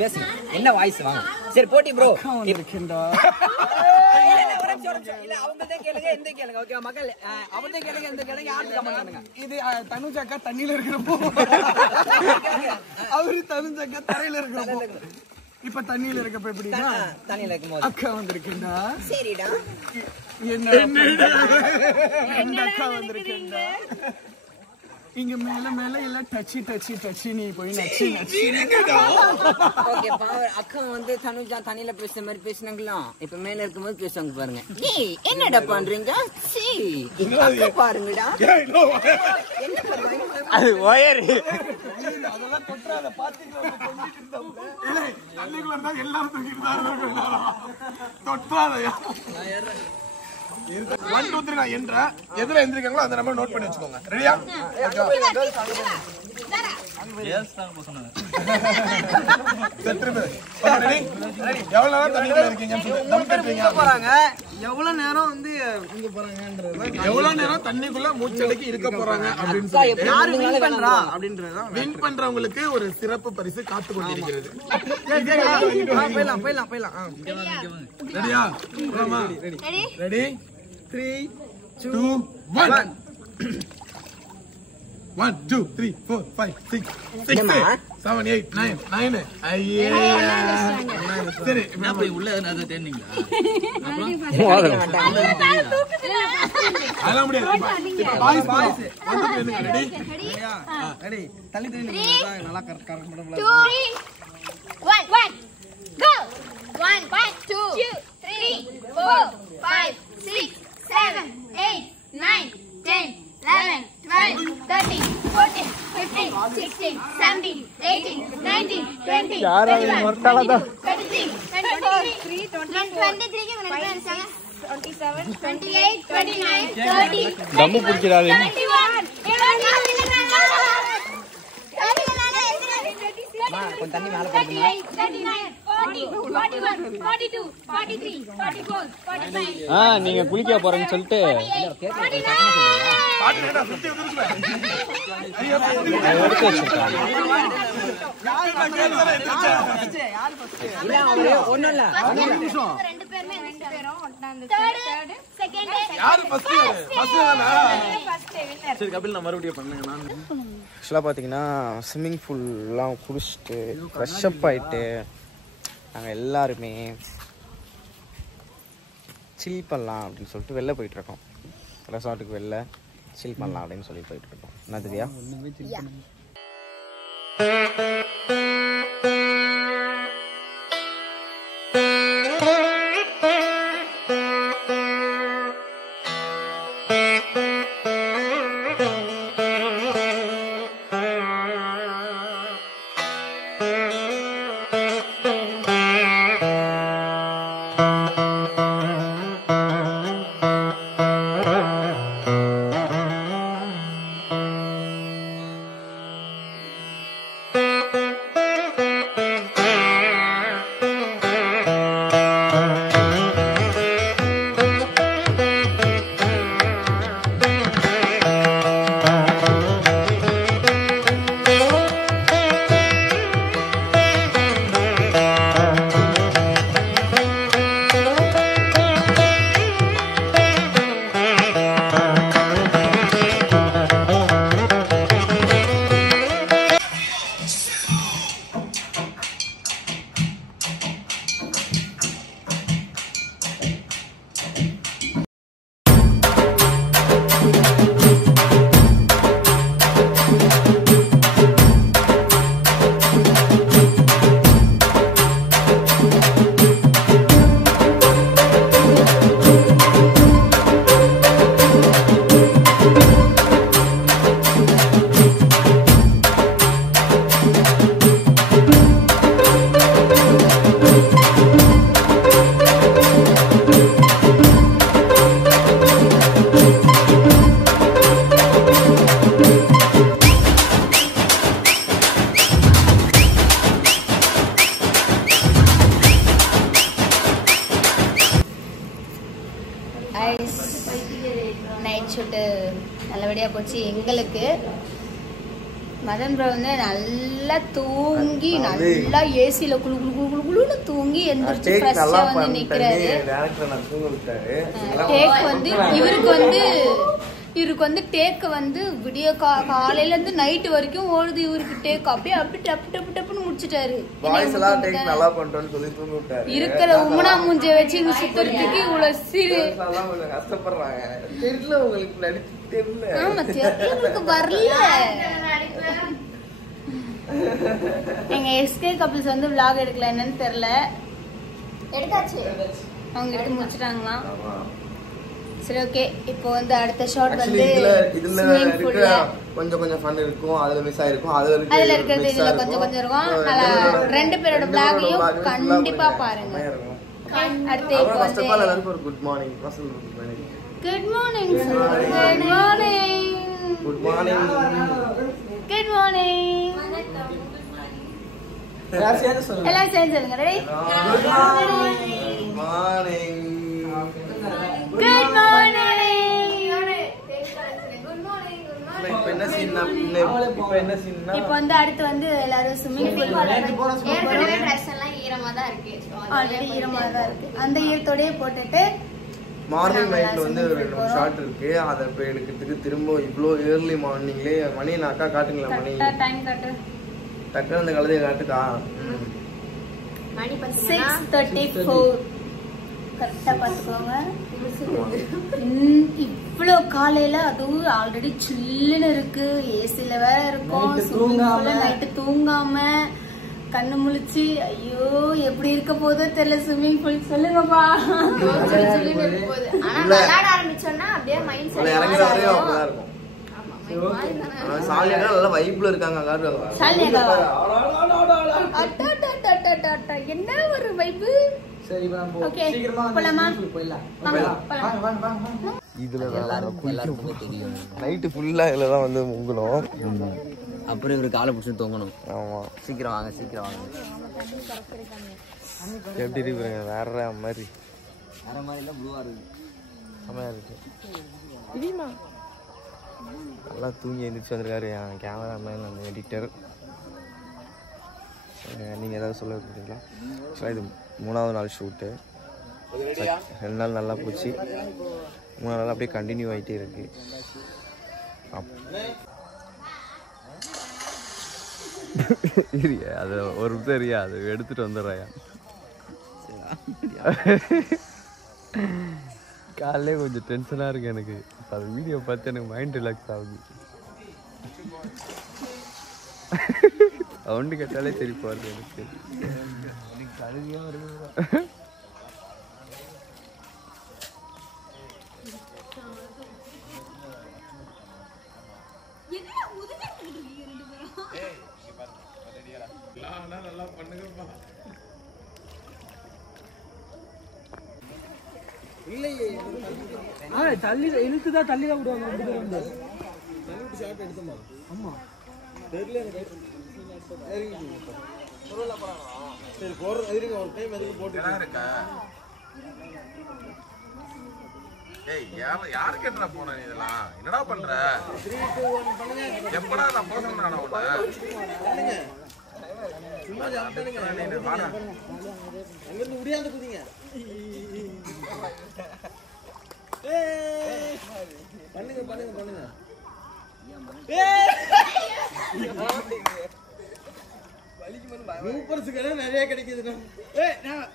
பேசுங்க. என்ன வாய்ஸ் வாங்க. சரி போட்டி ப்ரோ இருக்கேன்டா. இல்ல அவங்கள்ட்ட கேளுங்க, எந்த கேளுங்க. ஓகே மக்கள், அவங்கள்ட்ட கேளுங்க, எந்த கேளுங்க, யாருக்கு கமெண்ட் பண்ணுங்க. இது தனுஜாக்கா தண்ணியில இருக்கிறப்போ, அவரு தனுஜாக்கா தரையில இருக்கிறப்போ. இப்ப தண்ணியில இருக்கப்ப எப்படின்னா தண்ணியில இருக்கும்போது அக்கா வந்திருக்குண்டா. சரிடா என்ன அக்கா வந்திருக்குண்டா. இங்க மேல மேல எல்லாம் டச்சி நீ போய் நச்சி ஓகே அக்கா வந்து தனுஜா தண்ணியில பேசுற மாதிரி பேசினாங்களாம். இப்ப மேல இருக்கும்போது பேசுவாங்க பாருங்க. ஏய் என்னடா பண்றீங்க? சீ அக்கா பாருங்கடா. என்ன பண்றீங்க? அது ஒயர். அதெல்லாம் தொட்டாத பாத்தீங்களா தொங்கிட்டு இருந்தோம். இல்ல தண்ணிக்குள்ள இருந்தா எல்லாரும் தொங்கிட்டு தான் இருக்காங்க. தொட்டாதயா 1 2 3 நான் என்ற எதுல எந்திரிக்காங்களோ அந்த நம்பர் நோட் பண்ணி வச்சுக்கோங்க. ரெடியா? எவ்வளவு நேரம் வந்து இங்க போறாங்கன்றது எவ்வளவு நேரம் தண்ணிக்குள்ள மூச்சடக்கி இருக்க போறாங்க அப்படின்னு வின் பண்றவங்களுக்கு ஒரு சிறப்பு பரிசு காத்து கொண்டிருக்கிறது. போயிடலாம் ரெடியா? ரெடி 3 2 1 1 2 3 4 5 6 7 8 9 ஐயே சரி அப்ப உள்ள அது தேன்னீங்களா? அதெல்லாம் முடியாது. பாய்ஸ் ரெடி ரெடி தள்ளி தள்ளி நல்லா கரெக்ட் 2 1 go 1 2 3 4 5 6 7 8 9 10 11 12 13 14 15 16 17 18 19 20 21 22 23 24 23 27 28 29 30 தம்மு பிடிக்கிறாரு. 31 தண்ணி மேல போடுங்க. 41 நீங்க குளிக்க போறேன்னு சொல்லிட்டு எடுத்து வச்சிருக்காங்க. ஒண்ணும் இல்ல சரி கபில் நான் மறுபடியும் பண்ணுங்க. நான் ஆக்சுவலாக பார்த்தீங்கன்னா ஸ்விம்மிங் பூல்லாம் குளிச்சுட்டு ஃப்ரெஷ் அப் ஆகிட்டு நாங்கள் எல்லாருமே சில் பண்ணலாம் அப்படின்னு சொல்லிட்டு வெளில போயிட்டுருக்கோம். ரெசார்ட்டுக்கு வெளில சில் பண்ணலாம் அப்படின்னு சொல்லி போயிட்டுருக்கோம். என்ன தெரியா? நைட் ஷூட்டு நல்லபடியாக போச்சு எங்களுக்கு. மதன் ப்ரோ வந்து நல்லா தூங்கி நல்லா ஏசியில குளு குளு குளு குளு குளுன்னு தூங்கி எந்திரிச்சு ஃப்ரெஷ்ஷாக வந்து நிற்கிறாரு. டேக் வந்து இவருக்கு வந்து இவருக்கு வந்து டேக்கு வந்து விடிய காலையில இருந்து நைட்டு வரைக்கும் ஓடுது இவருக்கு டேக் அப்படியே அப்படி டப்பு டப்பு டப்புன்னு முடிச்சிட்டாரு. வாய்ஸ் எல்லாம் டேக் நல்லா பண்றோம்னு சொல்லி தூங்க விட்டாரு. இருக்கிற உமனா மூஞ்சிய வச்சு இங்க சுத்துறதுக்கு இவ்வளவு சீரு கொஞ்சம் கஷ்டப்படுறாங்க. தெரியல உங்களுக்கு நடிச்சு தெரியல. ஆமா தெரியல உங்களுக்கு வரல. எங்க எஸ்கே கப்பிள்ஸ் வந்து vlog எடுக்கல என்னன்னு தெரியல. எடுத்தாச்சு அவங்க எடுத்து முடிச்சிட்டாங்களாம். சரி ஓகே இப்போ வந்து அடுத்த ஷாட் வந்து இதுல இருக்க கொஞ்சம் கொஞ்சம் ஃபன் இருக்கும். அதுல மிஸ் ஆயிருக்கும். அதுல இருக்கிறது இதுல கொஞ்சம் கொஞ்சம் இருக்கும். நல்லா ரெண்டு பேரோட vlog-ஐயும் கண்டிப்பா பாருங்க. அடுத்து இப்போ ஃபர்ஸ்ட் ஆஃப் ஆல் எல்லாருக்கும் ஒரு good morning. Good morning good morning good morning good morning எல்லாம் சேர்ந்து சொல்லுங்க. Ready? Good morning good morning. இப்போ வந்து அடுத்து வந்து எல்லாரும் ஸ்விம்மிங் பூல் ஏற்கனவே ட்ரெஸ் எல்லாம் ஈரமா தான் இருக்கு. ஆல்ரெடி ஈரமா தான் இருக்கு. அந்த ஈரத்தோடயே போட்டுட்டு மார்னிங் நைட்ல வந்து ஒரு 2 ஷாட் இருக்கு. அதை இப்போ எடுக்கிறதுக்கு திரும்ப இவ்வளோ ஏர்லி மார்னிங்லேயே மணி நான் அக்கா காட்டுங்களா மணி டைம் காட்டு டக்குனு அந்த கழுதையை காட்டுக்கா. மணி 6:34 கரெக்டா பாத்துக்கோங்க. இவ்வளோ காலையில அதுவும் ஆல்ரெடி சில்லுன்னு இருக்கு. ஏசில வேற இருக்கும். நைட்டு தூங்காம கண்ணு முழிச்சு ஐயோ எப்படி இருக்க போதோ தெரியல ஸ்விம்மிங் பூல். சொல்லுங்கப்பா. விளையாட ஆரம்பிச்சோம்னா அப்படியே மைண்ட் செட் இறங்குற வரையும் அப்படிதான் இருக்கும். சாலியா நல்லா வைப்ல இருக்காங்க. என்ன ஒரு வைப்பு. சரி ஓகே போலாமா? இதுல எல்லாருக்கும் தெரியும் நைட்டு ஃபுல்லா இதுல தான் வந்து முங்கணும். அப்புறம் இவரு காலை பிடிச்சி தூங்கணும். ஆமா சீக்கிரம் வாங்க சீக்கிரம் வாங்க. எப்படி இருக்கு வேற மாதிரி வேற மாதிரி எல்லாம் ப்ளூவா இருக்கு. செமையா இருக்கு. நல்லா தூங்கி எழுந்திரிச்சு வந்திருக்காரு என் கேமராமேன் அந்த எடிட்டர். நீங்கள் ஏதாவது சொல்ல விரும்புறீங்களா? ஆக்சுவலாக இது 3வது நாள் ஷூட்டு. 2 நாள் நல்லா போச்சு. 3 நாள் அப்படியே கண்டினியூ ஆகிட்டே இருக்கு. அது ஒரு சரியா அது எடுத்துட்டு வந்துடுறாயா. காலையிலே கொஞ்சம் டென்ஷனாக இருக்கு எனக்கு. அது வீடியோ பார்த்து எனக்கு மைண்ட் ரிலாக்ஸ் ஆகுது. சவுண்டு கேட்டாலே சிரிப்பு வருது எனக்கு. கழுதியாக வருது. நல்லா பண்ணுங்கப்பா. தள்ளி இழுத்துதான் தள்ளிதான் விடுவாங்க 2 பேரும் வந்து. ஷாட் எடுத்தோமா? ஆமா தெரியல எனக்கு. சரி போற எதிரிங்க ஒரு டைம் எதுக்கு போட்டு இருக்கா? ஏய் யார் கேட்டற போற நீ இதெல்லாம்? என்னடா பண்ற? 3 2 1 பண்ணுங்க. எப்படா நான் போக சொன்னேனா உன்னை? பண்ணுங்க. சும்மா ஜம்ப் பண்ணுங்க. நீ வாடா. அங்க இருந்து உடியாந்து குதிங்க. ஏய் பண்ணுங்க பண்ணுங்க பண்ணுங்க. ஏய் ரூப்பர்ஸ்க்கு நிறைய கிடைக்குது. ஏய் நான்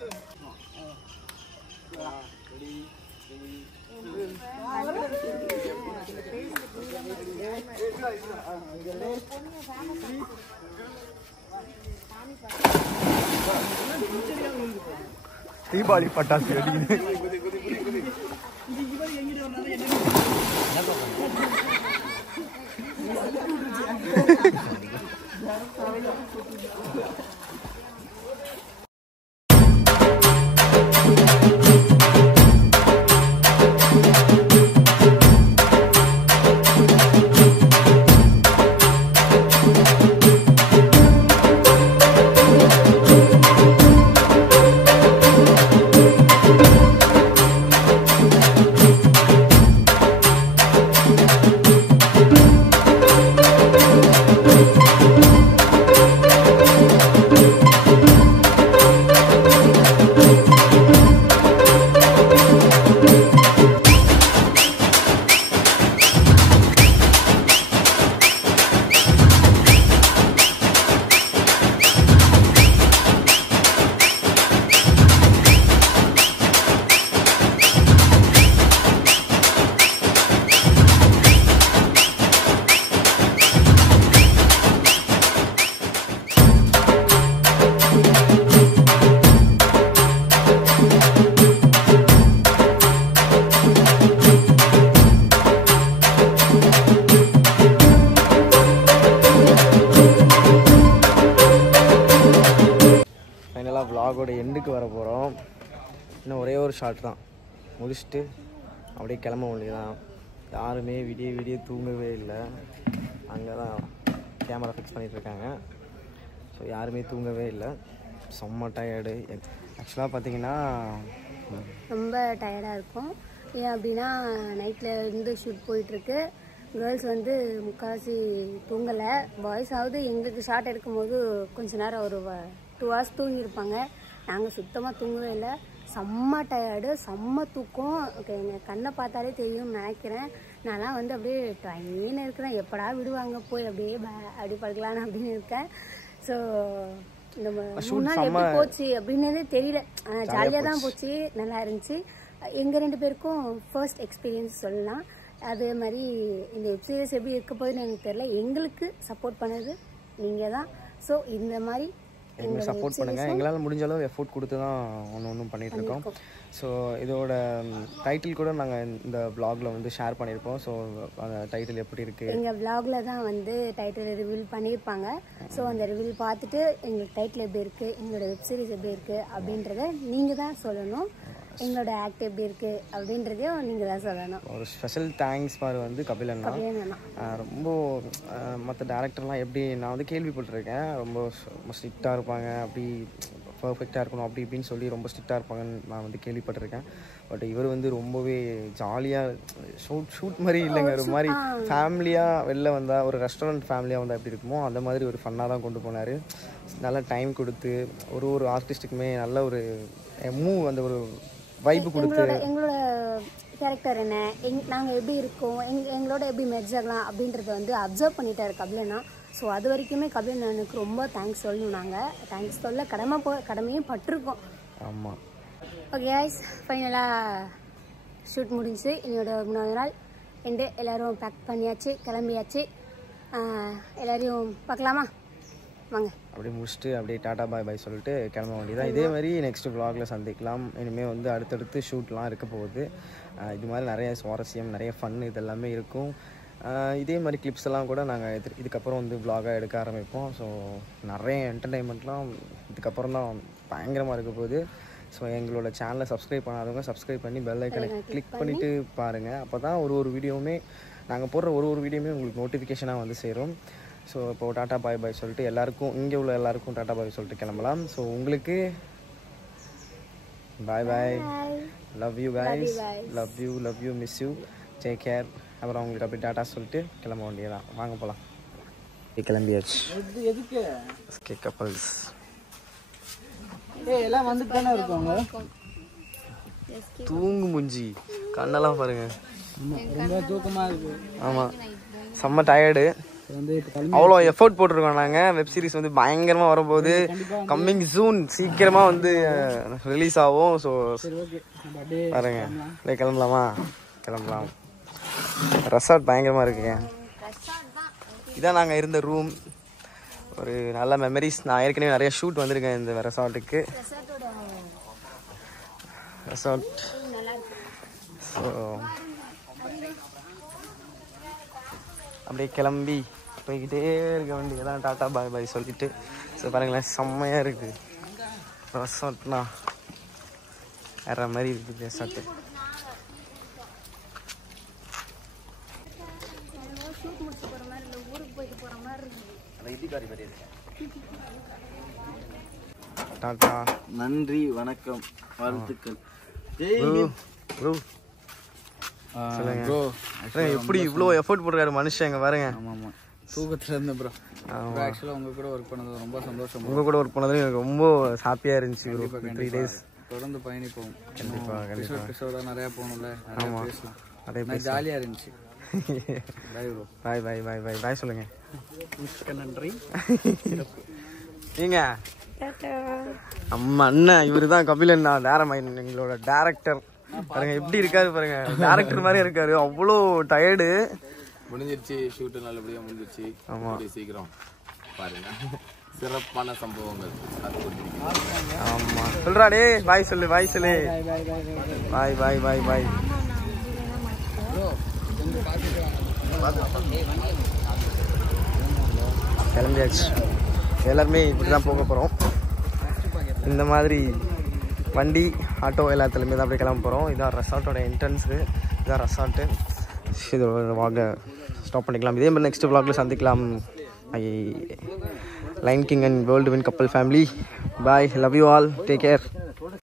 தீபாவளி பட்டாசு வெடிக்குது. vlog-ஓட எண்டுக்கு வர போகிறோம். இன்னும் ஒரே ஒரு ஷாட் தான் முடிச்சுட்டு அப்படியே கிளம்ப வேண்டியதான். யாருமே விடிய தூங்கவே இல்லை. அங்கே தான் கேமரா ஃபிக்ஸ் பண்ணிகிட்ருக்காங்க. ஸோ யாருமே தூங்கவே இல்லை. செம்ம டயர்டு. ஆக்சுவலாக பார்த்தீங்கன்னா ரொம்ப டயர்டாக இருக்கும். ஏன் அப்படின்னா நைட்டில் இருந்து ஷூட் போயிட்டுருக்கு. கேர்ள்ஸ் வந்து முக்கால்வாசி தூங்கலை. பாய்ஸாவது எங்களுக்கு ஷார்ட் எடுக்கும்போது கொஞ்ச நேரம் ஒரு 2 hours தூங்கியிருப்பாங்க. நாங்கள் சுத்தமாக தூங்கவே இல்லை. செம்ம டயர்டு, செம்ம தூக்கம். எங்கள் கண்ணை பார்த்தாலே தெரியும்னு நினைக்கிறேன். நான்லாம் வந்து அப்படியே ட்ரெயின் இருக்கிறேன், எப்படா விடுவாங்க போய் அப்படியே அப்படி படுக்கலான்னு அப்படின்னு இருக்கேன். ஸோ இந்த 3 நாள் எப்படி போச்சு அப்படின்னதே தெரியல. ஜாலியாக தான் போச்சு, நல்லா இருந்துச்சு. எங்கள் 2 பேருக்கும் ஃபர்ஸ்ட் எக்ஸ்பீரியன்ஸ் சொல்லலாம். அதே மாதிரி இந்த வெப் சீரிஸ் எப்படி இருக்க போகுதுன்னு எனக்கு தெரியல. எங்களுக்கு சப்போர்ட் பண்ணது நீங்கள் தான். ஸோ இந்த மாதிரி எங்களுக்கு சப்போர்ட் பண்ணுங்கள். எங்களால் முடிஞ்ச அளவு எஃபோர்ட் கொடுத்து தான் ஒன்று பண்ணிகிட்ருக்கோம். ஸோ இதோட டைட்டில் கூட நாங்கள் இந்த vlogல வந்து ஷேர் பண்ணியிருப்போம். ஸோ அந்த டைட்டில் எப்படி இருக்குது எங்கள் vlogல தான் வந்து டைட்டில் ரிவீல் பண்ணியிருப்பாங்க. ஸோ அந்த ரிவீல் பார்த்துட்டு எங்களுக்கு டைட்டில் எப்படி இருக்குது, எங்களோட வெப் சீரிஸ் எப்படி இருக்குது அப்படின்றத நீங்கள் தான் சொல்லணும். எங்களோட ஆக்ட் எப்படி இருக்குது அப்படின்றதையும் நீங்கள் தான் சொல்லணும். ஒரு ஸ்பெஷல் தேங்க்ஸ் பாரு வந்து கபில் அண்ணா. ரொம்ப மற்ற டேரக்டர்லாம் எப்படி நான் வந்து கேள்விப்பட்டிருக்கேன், ரொம்ப ஸ்ட்ரிக்டாக இருப்பாங்க, அப்படி பர்ஃபெக்டாக இருக்கணும் அப்படி இப்படின்னு சொல்லி ரொம்ப ஸ்ட்ரிக்டாக இருப்பாங்கன்னு நான் வந்து கேள்விப்பட்டிருக்கேன். பட் இவர் வந்து ரொம்பவே ஜாலியாக ஷூட் மாதிரி இல்லைங்க, ஒரு மாதிரி ஃபேமிலியாக வெளில வந்தால், ஒரு ரெஸ்டாரண்ட் ஃபேமிலியாக வந்தால் எப்படி இருக்குமோ அந்த மாதிரி ஒரு ஃபன்னாக தான் கொண்டு போனார். நல்லா டைம் கொடுத்து ஒரு ஆர்டிஸ்ட்டுக்குமே நல்ல ஒரு மூவ், அந்த ஒரு வைப்பு கொடுத்து எங்களோட கேரக்டர் என்ன, நாங்கள் எப்படி இருக்கோம், எங்களோட எப்படி மெர்ஜ் ஆகலாம் அப்படின்றத வந்து அப்சர்வ் பண்ணிட்டாரு கபிலண்ணா. ஸோ அது வரைக்குமே கபிலண்ணனுக்கு ரொம்ப தேங்க்ஸ் சொல்லணும். நாங்கள் தேங்க்ஸ் சொல்ல கடமையும் பட்டிருக்கோம். ஆமாம். ஓகே கைஸ், ஃபைனலாக ஷூட் முடிஞ்சு என்னோட 3வது நாள் எண்டு. எல்லோரும் பேக் பண்ணியாச்சு, கிளம்பியாச்சு. எல்லோரையும் பார்க்கலாமா வாங்க. அப்படியே முடிச்சுட்டு அப்படியே டாட்டா பாய் சொல்லிட்டு கிளம்ப வேண்டியதான். இதே மாதிரி நெக்ஸ்ட் vlogல சந்திக்கலாம். இனிமேல் வந்து அடுத்தடுத்து ஷூட்லாம் இருக்க போகுது. இது மாதிரி நிறைய சுவாரஸ்யம், நிறைய ஃபன் இதெல்லாமே இருக்கும். இதே மாதிரி கிளிப்ஸ் எல்லாம் கூட நாங்கள் இதுக்கப்புறம் வந்து vlog-ஆக எடுக்க ஆரம்பிப்போம். ஸோ நிறைய என்டர்டெயின்மெண்ட்லாம் இதுக்கப்புறம் தான் பயங்கரமாக இருக்க போகுது. ஸோ எங்களோட சேனலை சப்ஸ்கிரைப் பண்ணாதவங்க சப்ஸ்கிரைப் பண்ணி பெல் ஐக்கனை கிளிக் பண்ணிவிட்டு பாருங்கள். அப்போ தான் ஒரு வீடியோவுமே நாங்கள் போடுற ஒரு வீடியோவுமே உங்களுக்கு நோட்டிஃபிகேஷனாக வந்து சேரும். ஸோ இப்போது டாட்டா பாய் சொல்லிட்டு எல்லாருக்கும், இங்கே உள்ள எல்லாருக்கும் டாட்டா பாய் சொல்லிட்டு கிளம்பலாம். ஸோ உங்களுக்கு bye, love you guys, love you miss you, take care. அப்புறம் உங்களுக்கு அப்படி டாட்டா சொல்லிட்டு கிளம்ப வேண்டியதான். வாங்க போகலாம். கிளம்பியாச்சு. எதுக்கு எஸ்கே கப்பல்ஸ் எல்லாம் வந்துட்டு தானே இருக்காங்க. தூங்கு முஞ்சி கண்ணெல்லாம் பாருங்க, ரொம்ப தூக்கமாக இருக்கு. ஆமாம், செம்ம டயர்டு. அவ்வளோ எஃபோர்ட் போட்டிருக்கோம் நாங்கள். வெப் சீரிஸ் வந்து பயங்கரமாக வரப்போகுது. கம்மிங் சூன், சீக்கிரமாக வந்து ரிலீஸ் ஆகும். ஸோ பாருங்க, அப்படியே கிளம்பலாம். ரெசார்ட் பயங்கரமாக இருக்குங்க. இதான் நாங்கள் இருந்த ரூம். ஒரு நல்ல மெமரிஸ். நான் ஏற்கனவே நிறைய ஷூட் வந்திருக்கேன் இந்த ரெசார்ட்டுக்கு. ரெசார்ட் ஸோ அப்படியே கிளம்பி போய்கிட்டே இருக்க வேண்டியதான் டாட்டா பாய் சொல்லிட்டு. ஸோ பாருங்களேன், செம்மையாக இருக்குது ரெசார்ட்னா, வேற மாதிரி இருக்குது ரெசார்ட்டு. டாட்டா, நன்றி, வணக்கம், வாழ்த்துக்கள். சொல்லுங்க எப்படி இவ்வளோ எஃபோர்ட் போட்டுருக்காரு மனுஷன் பாருங்க. ஆமாம், தூக்கத்தில் இருந்தேன் ப்ரோ. ஆக்சுவலாக உங்கள் கூட ஒர்க் பண்ணது ரொம்ப சந்தோஷம். உங்கள் கூட ஒர்க் பண்ணது எனக்கு ரொம்ப ஹாப்பியாக இருந்துச்சு. ஒரு 3 days தொடர்ந்து பயணிப்போம். கண்டிப்பாக எபிசோட நிறையா போகணும்ல, நிறையா பேசலாம். நிறைய ஜாலியாக இருந்துச்சு. Bye bro. பாய் சொல்லுங்க. நன்றி. நீங்க நம்ம அண்ணன் இவரு தான் கபில் அண்ணா, எங்களோட டேரக்டர். பாருங்க எப்படி இருக்காரு பாருங்க, டேரக்டர் மாதிரி இருக்காரு. அவ்வளோ டயர்டு. முடிஞ்சிருச்சு, ஷூட்டு நல்லபடியாக முடிஞ்சிருச்சு. ஆமாம், சீக்கிரம் பாருங்க, சிறப்பான சம்பவங்கள். ஆமா, சொல்றா டே, பாய் சொல்லு. பாய். கிளம்பியாச்சு. எல்லாருமே இப்படி தான் போக போகிறோம். இந்த மாதிரி வண்டி ஆட்டோ எல்லாத்துலேயுமே தான் அப்படியே கிளம்ப போகிறோம். இதான் ரெசார்ட்டோட என்ட்ரன்ஸு, இதான் ரெசார்ட்டு. இது வாங்க ஸ்டாப் பண்ணிக்கலாம். இதே மாதிரி நெக்ஸ்ட் vlogல சந்திக்கலாம். Line king and world win கப்பல் family. Bye, love you all, take care.